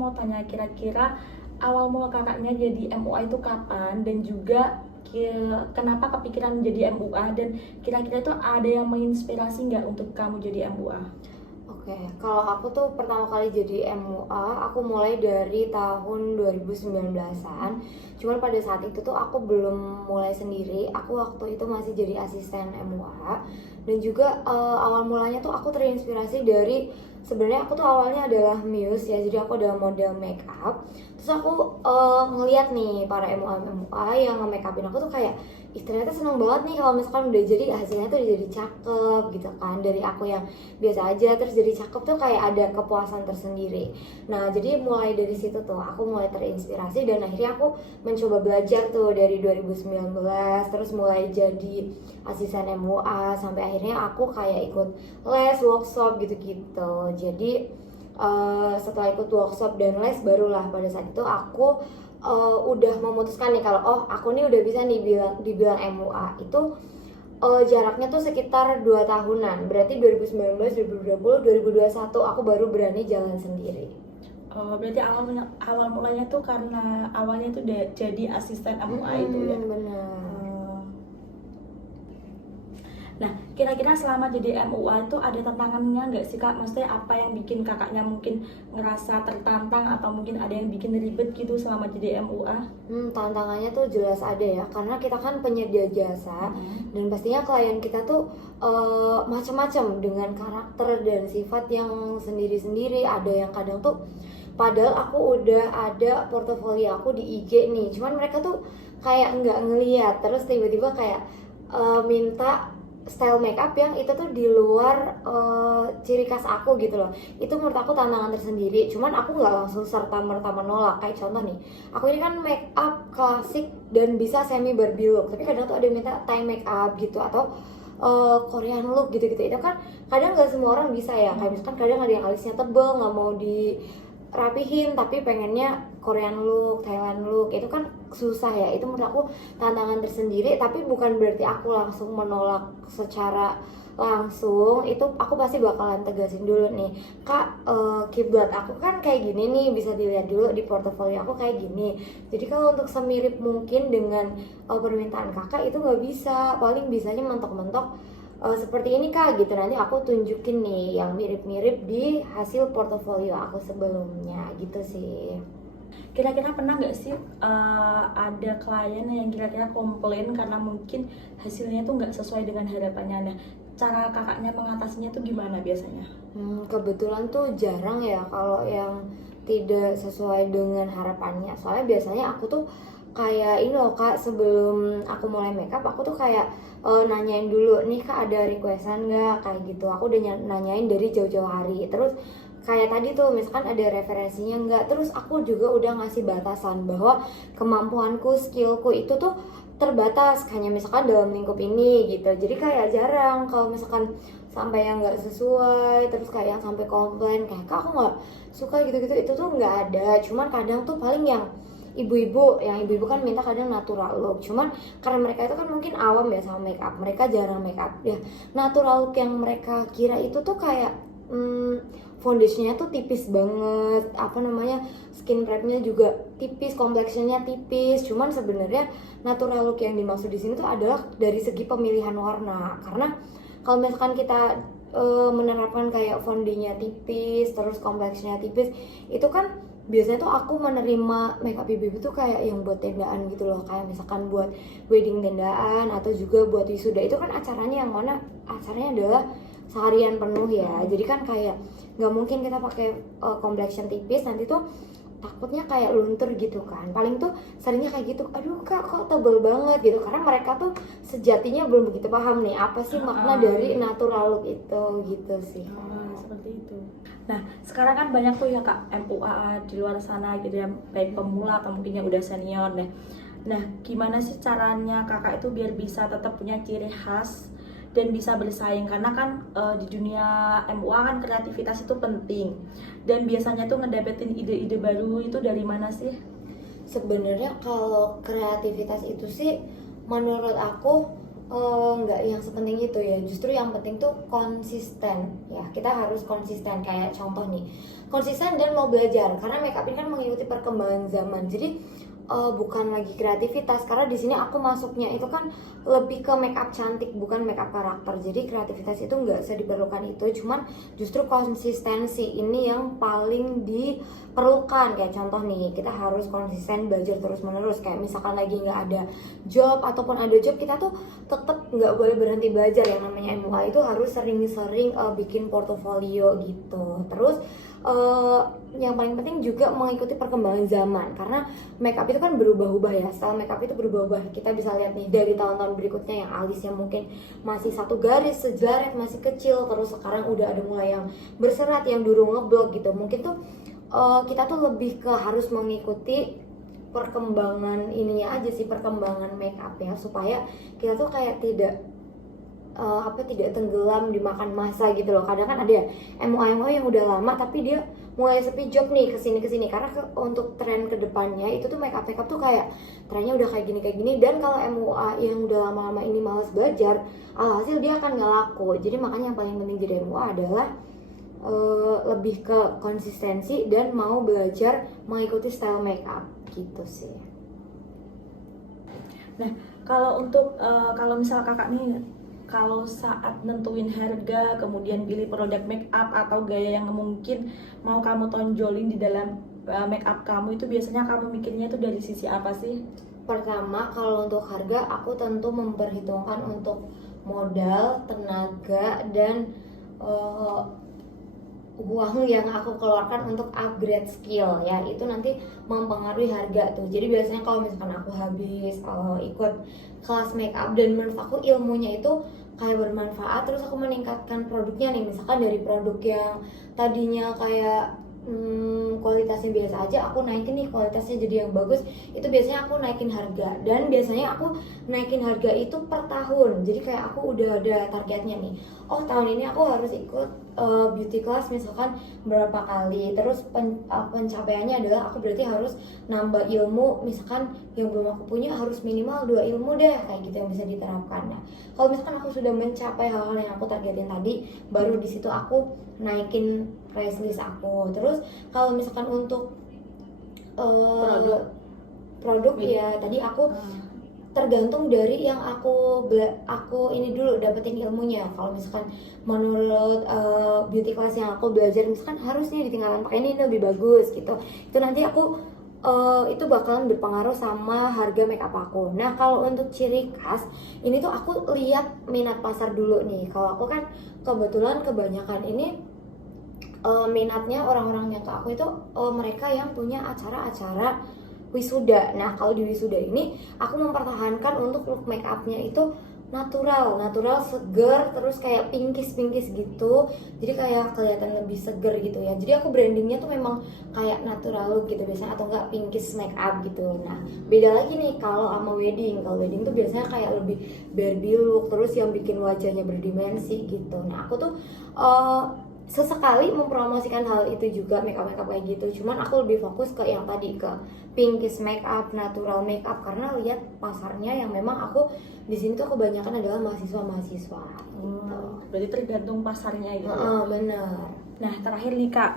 mau tanya kira-kira awal mula kakaknya jadi MUA itu kapan, dan juga kenapa kepikiran jadi MUA, dan kira-kira itu ada yang menginspirasi nggak untuk kamu jadi MUA? Oke, kalau aku tuh pertama kali jadi MUA, aku mulai dari tahun 2019-an. Cuman pada saat itu tuh aku belum mulai sendiri, aku waktu itu masih jadi asisten MUA. Dan juga awal mulanya tuh aku terinspirasi dari, sebenarnya aku tuh awalnya adalah muse ya, jadi aku adalah model make up. Terus aku ngeliat nih para MUA yang nge-make upin aku tuh kayak, ih ternyata seneng banget nih kalau misalkan udah jadi hasilnya tuh udah jadi cakep gitu kan. Dari aku yang biasa aja terus jadi cakep tuh kayak ada kepuasan tersendiri. Nah jadi mulai dari situ tuh aku mulai terinspirasi, dan akhirnya aku mencoba belajar tuh dari 2019, terus mulai jadi asisten MUA sampai akhirnya aku kayak ikut les, workshop gitu-gitu. Jadi setelah ikut workshop dan les barulah pada saat itu aku udah memutuskan nih kalau aku nih udah bisa nih dibilang MUA. Itu jaraknya tuh sekitar 2 tahunan. Berarti 2019, 2020, 2021 aku baru berani jalan sendiri. Berarti awal mulanya tuh karena awalnya tuh jadi asisten MUA itu ya? Benar. Nah, kira-kira selama jadi MUA itu ada tantangannya nggak sih Kak? Maksudnya apa yang bikin kakaknya mungkin ngerasa tertantang, atau mungkin ada yang bikin ribet gitu selama jadi MUA? Tantangannya tuh jelas ada ya, karena kita kan penyedia jasa, dan pastinya klien kita tuh macam-macam dengan karakter dan sifat yang sendiri-sendiri. Ada yang kadang tuh padahal aku udah ada portofolio aku di IG nih, cuman mereka tuh kayak nggak ngeliat, terus tiba-tiba kayak minta style makeup yang itu tuh di luar ciri khas aku gitu loh. Itu menurut aku tantangan tersendiri. Cuman aku nggak langsung serta-merta menolak. Kayak contoh nih, aku ini kan makeup klasik dan bisa semi Barbie look, tapi kadang tuh ada yang minta Thai makeup gitu, atau Korean look gitu-gitu. Itu kan kadang nggak semua orang bisa ya. Kayak misalkan kadang ada yang alisnya tebel, nggak mau dirapihin tapi pengennya Korean look, Thailand look. Itu kan susah ya. Itu menurut aku tantangan tersendiri, tapi bukan berarti aku langsung menolak secara langsung. Itu aku pasti bakalan tegasin dulu nih, Kak, kiblat aku kan kayak gini nih, bisa dilihat dulu di portofolio aku kayak gini. Jadi kalau untuk semirip mungkin dengan permintaan kakak itu nggak bisa, paling bisanya mentok-mentok seperti ini Kak gitu. Nanti aku tunjukin nih yang mirip-mirip di hasil portofolio aku sebelumnya gitu sih. Kira-kira pernah nggak sih ada klien yang kira-kira komplain karena mungkin hasilnya tuh nggak sesuai dengan harapannya? Nah, cara kakaknya mengatasinya tuh gimana biasanya? Kebetulan tuh jarang ya kalau yang tidak sesuai dengan harapannya. Soalnya biasanya aku tuh kayak ini loh Kak, sebelum aku mulai makeup aku tuh kayak nanyain dulu nih Kak, ada requestan nggak kayak gitu. Aku udah nanyain dari jauh-jauh hari. Terus kayak tadi tuh misalkan ada referensinya nggak. Terus aku juga udah ngasih batasan bahwa kemampuanku, skillku itu tuh terbatas, hanya misalkan dalam lingkup ini gitu. Jadi kayak jarang kalau misalkan sampai yang nggak sesuai, terus kayak yang sampai komplain kayak Kak aku nggak suka gitu-gitu, itu tuh nggak ada. Cuman kadang tuh paling yang ibu-ibu kan minta kadang natural look. Cuman karena mereka itu kan mungkin awam ya sama make up, mereka jarang make up ya. Natural look yang mereka kira itu tuh kayak foundationnya tuh tipis banget, skin prepnya juga tipis, complexionnya tipis. Cuman sebenarnya natural look yang dimaksud di sini tuh adalah dari segi pemilihan warna. Karena kalau misalkan kita menerapkan kayak fondasinya tipis, terus complexionnya tipis, itu kan biasanya tuh aku menerima makeup ibu-ibu tuh kayak yang buat tendaan gitu loh, kayak misalkan buat wedding tendaan atau juga buat wisuda. Itu kan acaranya yang mana acaranya adalah seharian penuh ya. Jadi kan kayak nggak mungkin kita pakai complexion tipis, nanti tuh takutnya kayak luntur gitu kan. Paling tuh seringnya kayak gitu, aduh Kak kok tebel banget gitu, karena mereka tuh sejatinya belum begitu paham nih apa sih makna dari natural look itu gitu sih. Seperti itu. Nah, sekarang kan banyak tuh ya Kak MUA di luar sana gitu ya, baik pemula atau mungkin yang udah senior deh. Nah, gimana sih caranya kakak itu biar bisa tetap punya ciri khas dan bisa bersaing? Karena kan di dunia MUA kan kreativitas itu penting, dan biasanya tuh ngedapetin ide-ide baru itu dari mana sih? Sebenarnya kalau kreativitas itu sih menurut aku nggak yang sepenting itu ya, justru yang penting tuh konsisten ya, kita harus konsisten. Kayak contoh nih, konsisten dan mau belajar, karena makeup ini kan mengikuti perkembangan zaman, jadi bukan lagi kreativitas, karena di sini aku masuknya itu kan lebih ke makeup cantik, bukan makeup karakter. Jadi kreativitas itu nggak usah diperlukan, itu cuman justru konsistensi ini yang paling diperlukan. Kayak contoh nih, kita harus konsisten belajar terus menerus. Kayak misalkan lagi nggak ada job ataupun ada job, kita tuh tetap nggak boleh berhenti belajar. Yang namanya MUA itu harus sering-sering bikin portofolio gitu. Terus yang paling penting juga mengikuti perkembangan zaman, karena makeup itu kan berubah-ubah ya, style makeup itu berubah-ubah. Kita bisa lihat nih dari tahun-tahun berikutnya, yang alisnya mungkin masih satu garis sejaret, masih kecil, terus sekarang udah ada mulai yang berserat, yang dulu ngeblok gitu. Mungkin tuh kita tuh lebih ke harus mengikuti perkembangan ininya aja sih, perkembangan makeup ya, supaya kita tuh kayak tidak tidak tenggelam dimakan masa gitu loh. Kadang kan ada ya MUA yang udah lama tapi dia mulai sepi job nih kesini karena untuk tren kedepannya itu tuh makeup tuh kayak trennya udah kayak gini, dan kalau MUA yang udah lama-lama ini malas belajar, alhasil dia akan nggak laku. Jadi makanya yang paling penting jadi MUA adalah lebih ke konsistensi dan mau belajar mengikuti style makeup gitu sih. Nah, kalau untuk kalau misal kakak nih, kalau saat nentuin harga, kemudian pilih produk make up atau gaya yang mungkin mau kamu tonjolin di dalam make up kamu, itu biasanya kamu mikirnya itu dari sisi apa sih? Pertama, kalau untuk harga, aku tentu memperhitungkan untuk modal, tenaga, dan uang yang aku keluarkan untuk upgrade skill ya, itu nanti mempengaruhi harga tuh. Jadi biasanya kalau misalkan aku habis ikut kelas makeup dan menurut aku ilmunya itu kayak bermanfaat, terus aku meningkatkan produknya nih, misalkan dari produk yang tadinya kayak kualitasnya biasa aja, aku naikin nih kualitasnya jadi yang bagus, itu biasanya aku naikin harga. Dan biasanya aku naikin harga itu per tahun, jadi kayak aku udah ada targetnya nih, oh tahun ini aku harus ikut beauty class misalkan berapa kali, terus pencapaiannya adalah aku berarti harus nambah ilmu, misalkan yang belum aku punya harus minimal 2 ilmu deh, kayak gitu yang bisa diterapkan. Nah, kalau misalkan aku sudah mencapai hal-hal yang aku targetin tadi, baru di situ aku naikin price list aku. Terus kalau misalkan untuk produk ya tadi aku tergantung dari yang aku ini dulu dapetin ilmunya. Kalau misalkan menurut beauty class yang aku belajar, misalkan harusnya ditinggalkan pakai ini lebih bagus gitu, itu nanti aku itu bakalan berpengaruh sama harga makeup aku. Nah, kalau untuk ciri khas ini tuh aku lihat minat pasar dulu nih. Kalau aku kan kebetulan kebanyakan ini minatnya orang-orangnya ke aku itu mereka yang punya acara-acara wisuda. Nah, kalau di wisuda ini aku mempertahankan untuk look make upnya itu natural, seger, terus kayak pinkish gitu. Jadi kayak kelihatan lebih seger gitu ya. Jadi aku brandingnya tuh memang kayak natural look gitu biasanya, atau enggak pinkish make up gitu. Nah, beda lagi nih kalau sama wedding. Kalau wedding tuh biasanya kayak lebih Barbie look, terus yang bikin wajahnya berdimensi gitu. Nah, aku tuh sesekali mempromosikan hal itu juga, makeup kayak gitu. Cuman aku lebih fokus ke yang tadi, ke pinkish makeup, natural makeup, karena lihat pasarnya yang memang aku di sini tuh kebanyakan adalah mahasiswa. Gitu. Berarti tergantung pasarnya gitu. Bener. Nah, terakhir nih Kak,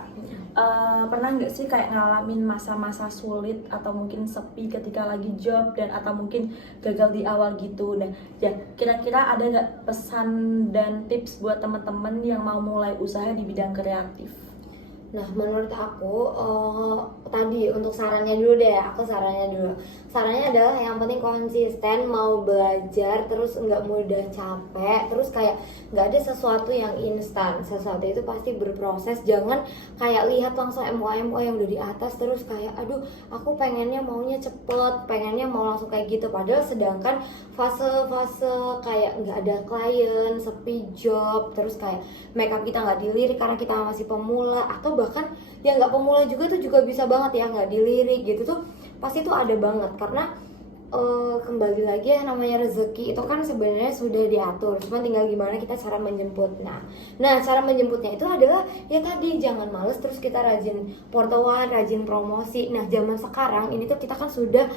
pernah nggak sih kayak ngalamin masa-masa sulit atau mungkin sepi ketika lagi job, dan atau mungkin gagal di awal gitu? Nah, ya kira-kira ada nggak pesan dan tips buat teman-teman yang mau mulai usaha di bidang kreatif? Nah, menurut aku tadi untuk sarannya dulu deh, sarannya adalah yang penting konsisten, mau belajar, terus nggak mudah capek, terus kayak nggak ada sesuatu yang instan, sesuatu itu pasti berproses. Jangan kayak lihat langsung MUA yang udah di atas, terus kayak aduh aku pengennya maunya cepet, pengennya mau langsung kayak gitu, padahal sedangkan fase-fase kayak nggak ada klien, sepi job, terus kayak makeup kita nggak dilirik karena kita masih pemula, atau bahkan yang nggak pemula juga tuh juga bisa banget ya nggak dilirik gitu tuh, pasti tuh ada banget. Karena kembali lagi ya, namanya rezeki itu kan sebenarnya sudah diatur, cuma tinggal gimana kita cara menjemput. Nah cara menjemputnya itu adalah ya tadi, jangan males, terus kita rajin portoan, rajin promosi. Nah zaman sekarang ini tuh kita kan sudah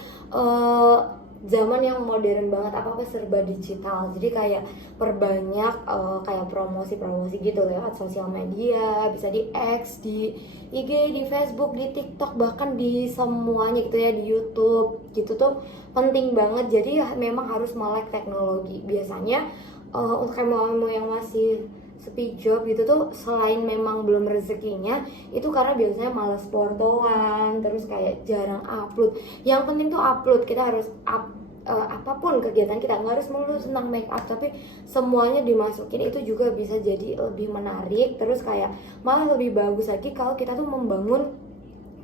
zaman yang modern banget, apa-apa serba digital. Jadi kayak perbanyak kayak promosi-promosi gitu lewat sosial media, bisa di X, di IG, di Facebook, di TikTok, bahkan di semuanya gitu ya, di YouTube gitu tuh penting banget. Jadi ya memang harus melek teknologi. Biasanya untuk kamu yang masih sepi job gitu tuh, selain memang belum rezekinya, itu karena biasanya malas portoan, terus kayak jarang upload. Yang penting tuh upload, kita harus apapun kegiatan kita, nggak harus melulu tentang make up, tapi semuanya dimasukin, itu juga bisa jadi lebih menarik. Terus kayak malah lebih bagus lagi kalau kita tuh membangun,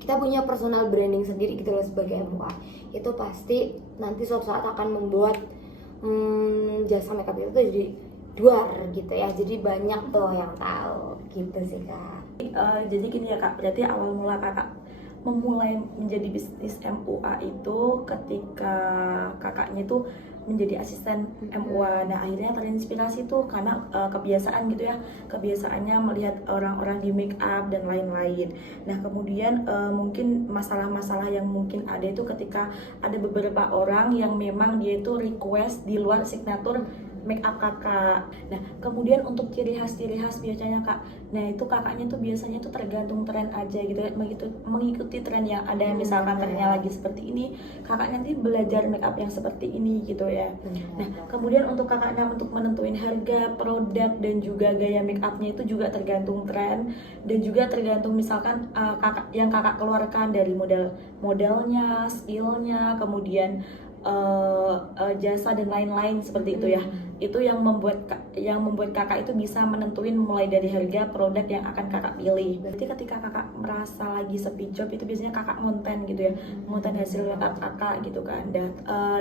kita punya personal branding sendiri gitu loh sebagai MUA. Itu pasti nanti suatu saat akan membuat jasa makeup itu tuh jadi duar gitu ya, jadi banyak tuh yang tahu gitu sih Kak. Jadi gini ya Kak, berarti awal mula Kakak memulai menjadi bisnis MUA itu ketika kakaknya itu menjadi asisten MUA. Nah akhirnya terinspirasi tuh karena kebiasaan gitu ya, kebiasaannya melihat orang-orang di make up dan lain-lain. Nah kemudian mungkin masalah-masalah yang mungkin ada itu ketika ada beberapa orang yang memang dia itu request di luar signatur make up kakak. Nah kemudian untuk ciri khas biasanya Kak, nah itu kakaknya tuh biasanya tuh tergantung tren aja gitu ya, mengikuti tren yang ada. Misalkan trennya lagi seperti ini, kakaknya nanti belajar make up yang seperti ini gitu ya. Nah kemudian untuk kakaknya untuk menentuin harga produk dan juga gaya make upnya itu juga tergantung tren, dan juga tergantung misalkan kakak keluarkan dari modelnya, skillnya, kemudian jasa dan lain-lain seperti itu ya. Itu yang membuat kakak itu bisa menentuin mulai dari harga produk yang akan kakak pilih. Berarti ketika kakak merasa lagi sepi job itu biasanya kakak ngonten gitu ya, ngonten hasil makeup kakak gitu kan.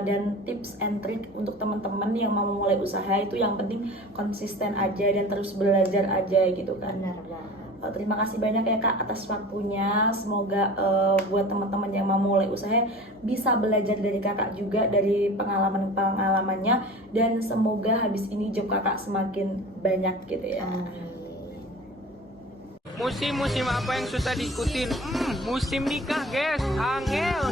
Dan tips and trick untuk teman-teman yang mau mulai usaha itu yang penting konsisten aja dan terus belajar aja gitu kan. Benar banget. Terima kasih banyak ya Kak atas waktunya. Semoga buat teman-teman yang mau mulai usaha bisa belajar dari Kakak juga, dari pengalamannya, dan semoga habis ini job Kakak semakin banyak gitu ya. Musim apa yang susah diikutin? Musim nikah guys, angel.